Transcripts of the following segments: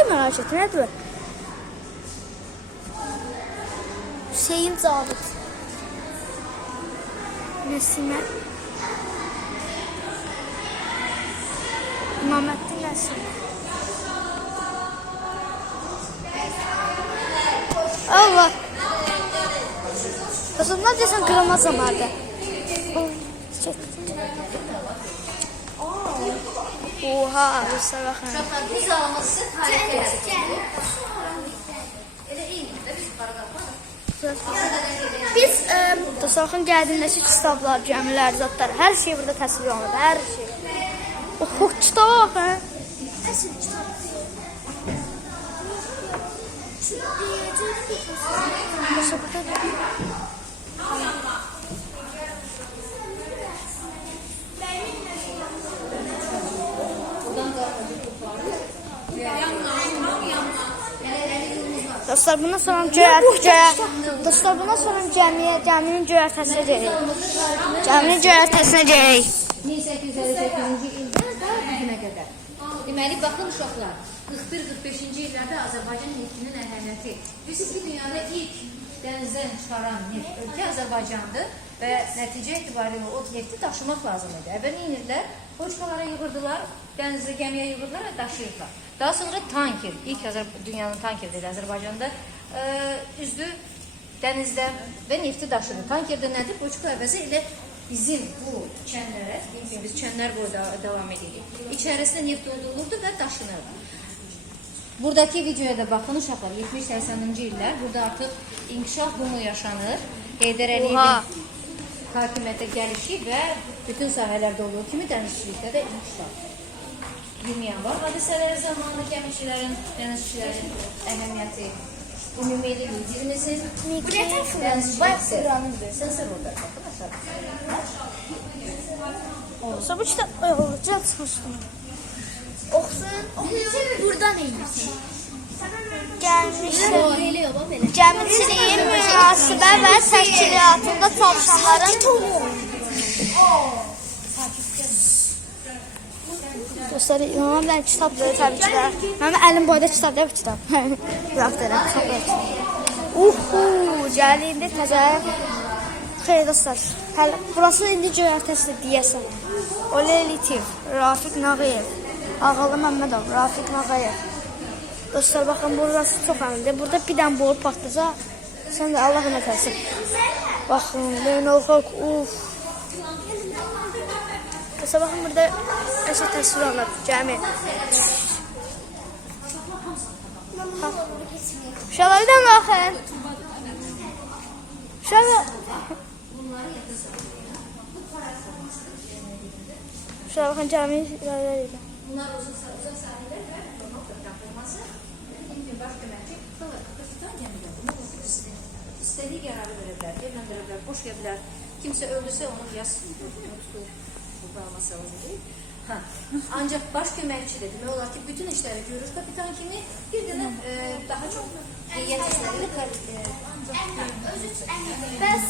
da merak ettim. Nədir? Hüseyin Cavid. Nəsimə. İmaməddin Nəsimə. Allah. Dostlar, nə deyəsən qırılmaz zamanında. Oha, dostlar baxın. Uşaqlar, bu zalımız sizə tarif edəcək. Biz dostlar baxın gəldiyindəki kitablar, gəmilər, zatlar, hər şey burada təsvir olunur, hər şey. Oxu kitaba baxın. Əsl kitab. Dostlar, bundan sonra dostlar, bundan sonra gəminin göyərtəsinə gələk. Gəminin göyərtəsinə gələk. 1858-ci ildən də bugünə qədər. Deməli, baxın uşaqlar, 41-45-ci illərdə Azərbaycan neftinin əhəmiyyəti. Bilirsiniz ki, dünyada ilk dənizdən çıxaran neft ölkə Azərbaycandır və nəticə etibarilə o nefti daşımaq lazım idi. Əvvəl inirlər, boçkalara yığırdılar, dənizdə gəmiyə yığırdılar və daşıyırdılar. Daha sonra tanker, ilk dünyanın tankeri dedi Azərbaycanda, üzdü dənizdə və nefti daşıdı. Tankerdə nədir? Boçka əvəzi ilə bizim bu çənlərə, biz çənlər boyda devam edirik. İçərisində neft doldurulurdu və daşınırdı. Buradakı videoya da baxın uşaqlar, 70-80-ci illər, burada artıq inkişaf bunu yaşanır. Heydər Əliyevin hakimiyyətə gəlişi və bütün sahələrdə olduğu kimi dənizçilikdə də inkişaf. 20 yanvar hadisələri zamanı gəmişçilərin, dənizçilərin əhəmiyyəti, ümumiyli liderimizin dənizçilikdə. Sən orada baxın aşağı. Dostlar, bu kitap olacaq çıxmışdım. Oxusun, buradan eğilsin. Gəmiçiliyin münasibə və təşkilatında çalışanların dostlar, İlham ben kitabları təbii ki də. Mənim əlim boyda kitabda bu kitab. Yaxdırım, kitablar. Gəli indi təzə. Xeyr dostlar, burası indi göyərtəsidir deyəsən. Olelitiv, Rafiq Nağıyev, Ağalı Məmmədov, Rafiq Nağıyev. Dostlar, baxın, burası çox əmindir. Burada bir dənə boru patlayacaq. Sən də Allah'ın ötəsin. Baxın, beynəlxalq, Dostlar, baxın, burada əsas təsvir olunur, gəmi. Uşaqlar, bir dənə baxın. Uşaqlar, baxın, gəmi ilərləri ilə. Bunlar uzun sahələr və yapılması ilkin baş köməkçi tutan gəmidə. Bunu istədiyi qərarı verə bilər, evləndirə bilər, boş gələ bilər. Kimsə öldürsə onu yaz tutur. Bu qalması lazım deyil. Ancaq baş köməkçi də demək olar ki, bütün işləri görür kapitan kimi bir dənə daha çox heyət işləri Bəs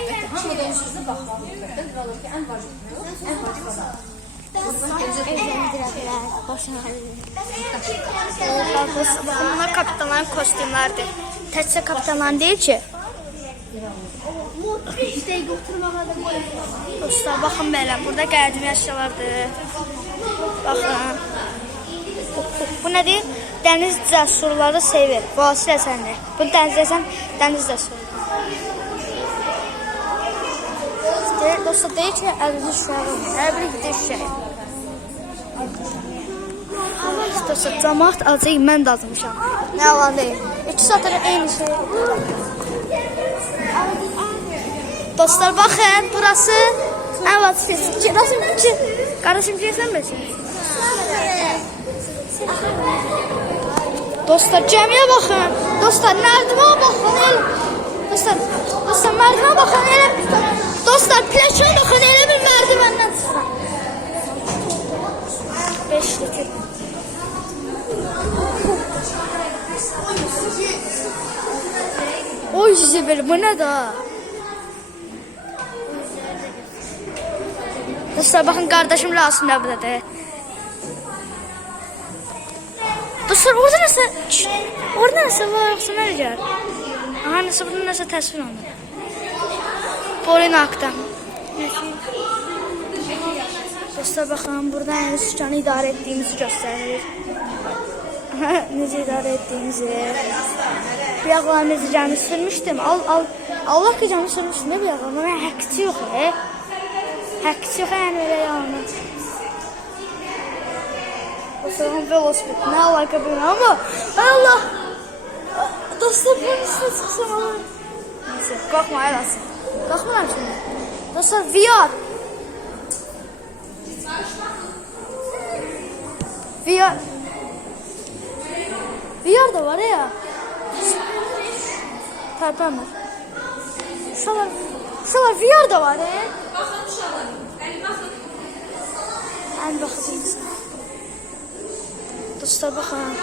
əgər hamı da onsuzda baxmaq mütləqdən qalır ki, ən vacib olan. Bunlar kapitanların kostümlərdir. Təkcə kapitanların deyil ki. Dostlar, baxın belə, burada qədim əşyalardır. Baxın. Bu nədir? Dəniz cəsurları sevir. Vasil Həsəndir. Bu dəniz desən, dəniz cəsuru. Dostlar, deyir ki, əlini şüayı olmur. Hər biri gidir şüayı. Dostlar, cəmaat acıyıq, mən də acımışam. Nə yalan deyil. 2 saatdır eyni şey. Dostlar, baxın, burası ən vacib seçim. Qardaşım, girəsən bəsin? Dostlar, gəmiyə baxın. Dostlar, mərdivana baxın. Dostlar, mərdivana baxın. Dostlar, pləşə baxın, elə bir mərdivændən çıxın. 5 litr. Oy Zibir, bu ne da? Dostlar, bakın kardeşim Rasim de buradadır. Dostlar orada nəsə var, yoxsa nə gəlir? Aha, nəsə burada nəsə təsvir olunur. Polin haqda. Dostlar baxın, burada sükanı idarə etdiyimizi göstərir. Necə idarə etdiyimizi. Bir yaxlar necə gəmi sürmüşdüm. Allah ki gəmi sürmüşdüm. Ne bir yaxlar? Mən həqqisi yox. Həqqisi yox, yəni elə yanılır. Dostlarım velosiped. Nə alaka bilmem ama Allah. Dostlar bunun üstüne çıksam olur. Neyse kalkma aylasın. Kalkmıram şimdi. Dostlar VR. VR da var ya. Tərpənmir. Uşaqlar VR da var ya. Baxın uşaqlar. Əl baxacağız. Dostlar baxın.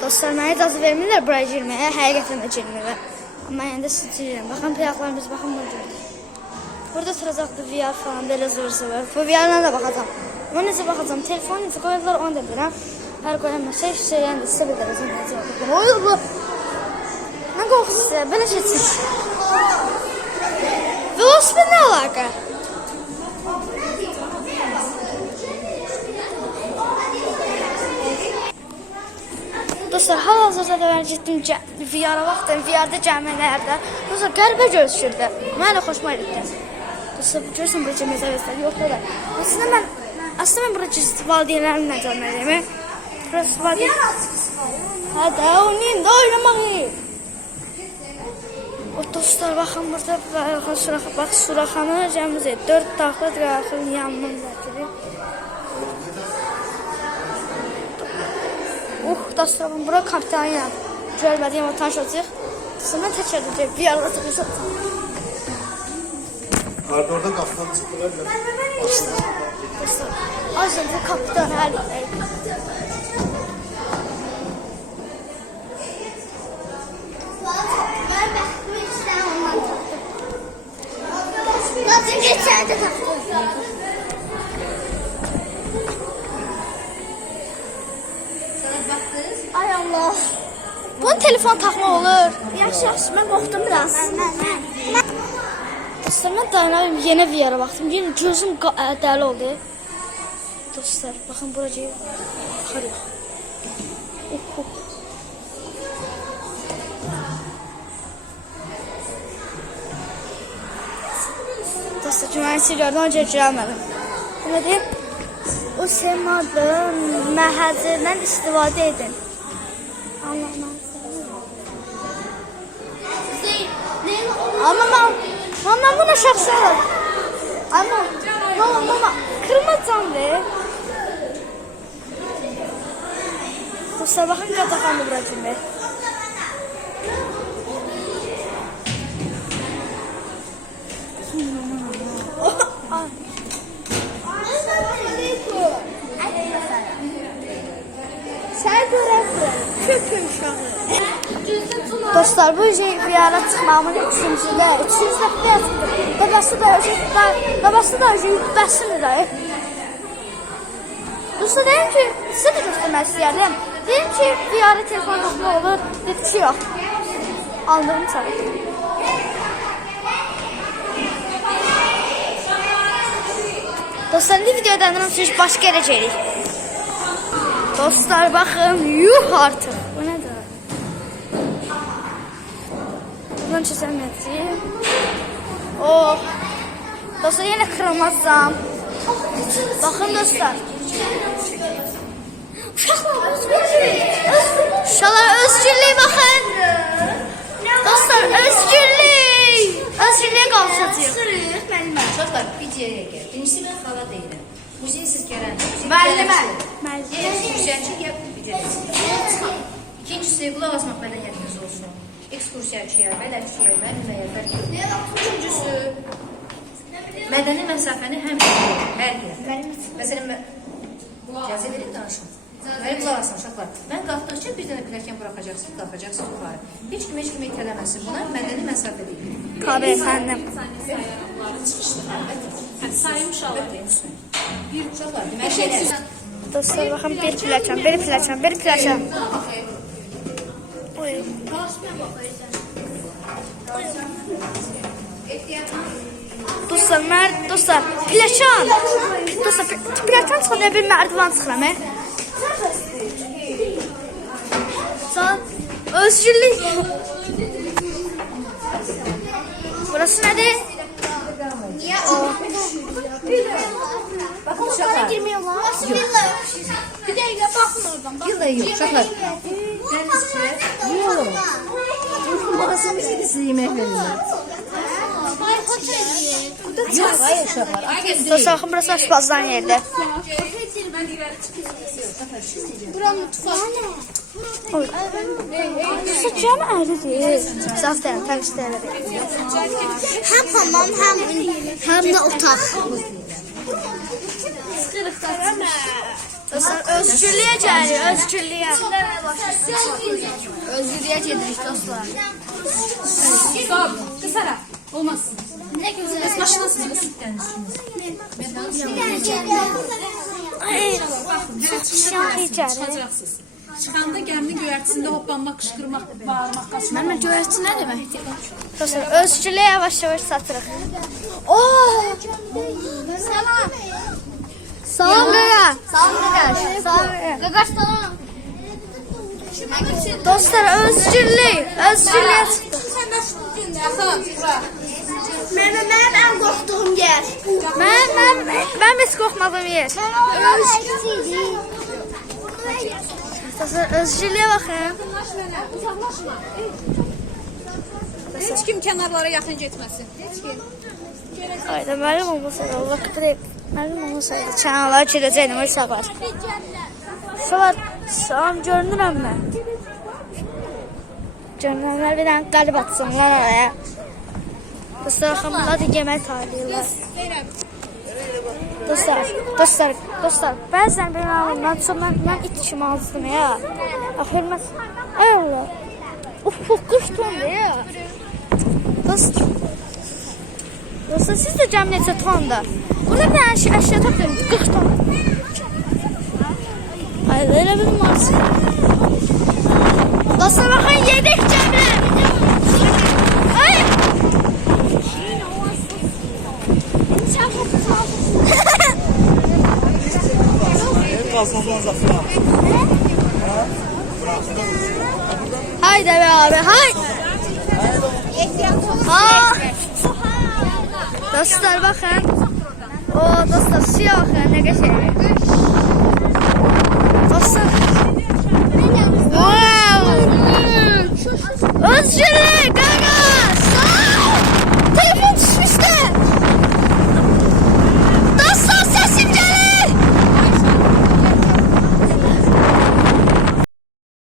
Dostlar mənə icazə vermirlər buraya girməyə, həqiqətən də girmirlər. Amma yəni də siz girirəm. Baxın piyaqlarımız, baxın burada. Burada oturacaqdır VR falan, belə zor-zor var. Bu VR-la da baxacam. Amma necə baxacam? Telefon necə qoyarlar, onu da bilirəm. Hər qoyamam, yəni də sizə bildirəcəm. Oy, bu. Nə qorxu sizə, belə şeysin. Velosiped nə alaka? Dostlar, hal-hazırda da mən getdim VR-a baxdım, VR-da gəlmələrdə. Dostlar, qəribə gözükürdü. Mənə də xoşuma gitti. Dostlar, görürsən burada məzəvəzlər yoxdur da. Aslında mən burada valideynlərimlə gəlməliyim. Burası valideyn. Hə də, oynayın da, oynamaq iyi. Dostlar, baxın burada, bax, Suraxanı cəmiz et. 4 daxil yanımın gətirir. Dostlar, bura kapitanıyla görmədiyim o tanış olacaq. Sonra tək edəcək, bir arada çıxırsa. Oradan qapıdan çıxdılar. Dostlar, azın bu kapitan əlindəyik. Ben bəxtimi işləyəm ondan taxdım. Nasıl geçərdi taxdım? Ay Allah. Bunun telefon taxma olur. Yaxşı, mən qorxdum biraz. Dostlar, mən dayanayım, yenə VR-a baxdım. Yenə gözüm dəli oldu. Dostlar, baxın buraya. Baxarıq. Dostlar, cümləni gördüm, onca girəmədim. Bu nə deyim? O semadan məhəccərdən istifadə edin. Ama ben buna şahsen var. Ama mama kırmızı be. Bu sabahın katakanı bırakın be. Dostlar, bu VR-a çıxmağımın üçüncü dəfə yazdım. Babası da hübbəsindir də. Dostlar, deyim ki, sizə də göstərmək istəyərdim. Deyim ki, VR-a telefon yoxma olur, dedik ki, yox. Aldığım çarı. Dostlar, indi videoya dayanıram, siz başqa yerə gəlirik. Dostlar, baxın, yuh artıq. Bu nədir? Buradan çözəməyəcəyim. Oh. Dostlar, yenə kırılmazsam. Baxın dostlar. Uşaqlar, özgürlük baxın. Dostlar, özgürlük. Özgürlüyə qavuşacaq. Uşaqlar, videoya gəl. Birincisi mən xala deyirəm. Muzey siz gələndə. Müəllimə. İkincisi, qulaq asmaq mədəniyyətiniz olsun. Ekskursiyaçıya, bələdçiyə, müəlliməyə fərq yoxdur. Üçüncüsü, mədəni məsafəni həmişə hər yer. Məsələn, icazə verib danışın. Mənim qulaq asın, uşaqlar. Mən qalxdıqca bir dənə bilərkən buraxacaqsınız, qalxacaqsınız yuxarı. Heç kim itələməsin. Buna mədəni məsafə deyil. Tabii efendim. Sayın uşaqlar. Bir uşaqlar, demək Dostlar bakın bir pilləkən. Oy. Dostlar, pilləkən. Dostlar, pilləkən çıxanda bir mərdivan çıxıram. Son özgürlük. Burası nədir? Bakın uşaqlar. Girmiyorlar. Nasıl villa? Bir dakika bakın oradan. Yılla yok uşaqlar. Yok. Babasının bir şeydi size yemek verirler. Yok hayır uşaqlar. Dostlar, baxın burası aşpazdan yerdir. Bura mutfak. Sıçan əridir. Saf deyirəm, təmiz deyirəm. Hem hamam hem de otak. Dostlar, özgürlüyə gəlir, özgürlüyə. Özgürlüyə gedirik dostlar. Sağ olun. Kısarak. Olmazsın. Ne güzel. Siz başlasınız. Ay, şahı gəlir. Çıxacaqsınız. Çıxanda gəminin göyərtisində hoppanmaq, qışqırmaq, bağırmaq, qaçmaq. Mənim göyərti nə deməkdir? Dostlar, özgürlüyə yavaş-yavaş satırıq. Oo! Salam. Salam qaya. Salam Gagaş. Salam qaya. Gagaş salam. Dostlar, özgürlüyə çıxdıq. Benim en korktuğum yer. Mən heç qorxmadığım yer. Dostlar, özgürlüyə baxın. Heç kim kənarlara yaxın getməsin. Heç kim. Ayda müəllim olmasaydı, Allah qıdırıb. Müəllim olmasaydı, kənarlara girəcəkdim, uşaqlar. Uşaqlar, salam görünürəm mən. Görünənlər bir dənə qalib atsınlar araya. Dostlar, baxın, bunlar da yemək tarihiyirlər. Dostlar, bəzən bir anımdan sonra mən it kimi aldım ya. Hörmət, ay Allah. Uf, qış tondur ya. Dostlar, siz də cəm neçə tondur? Burada bir dənə əşya tapıyorum, 40 ton. Ay, elə bir mars. Dostlar, baxın, yedik cəmlər. Ay! Haydi be abi, hay! Dostlar, baxın. O, dostlar, suya baxın, nə qəşəng.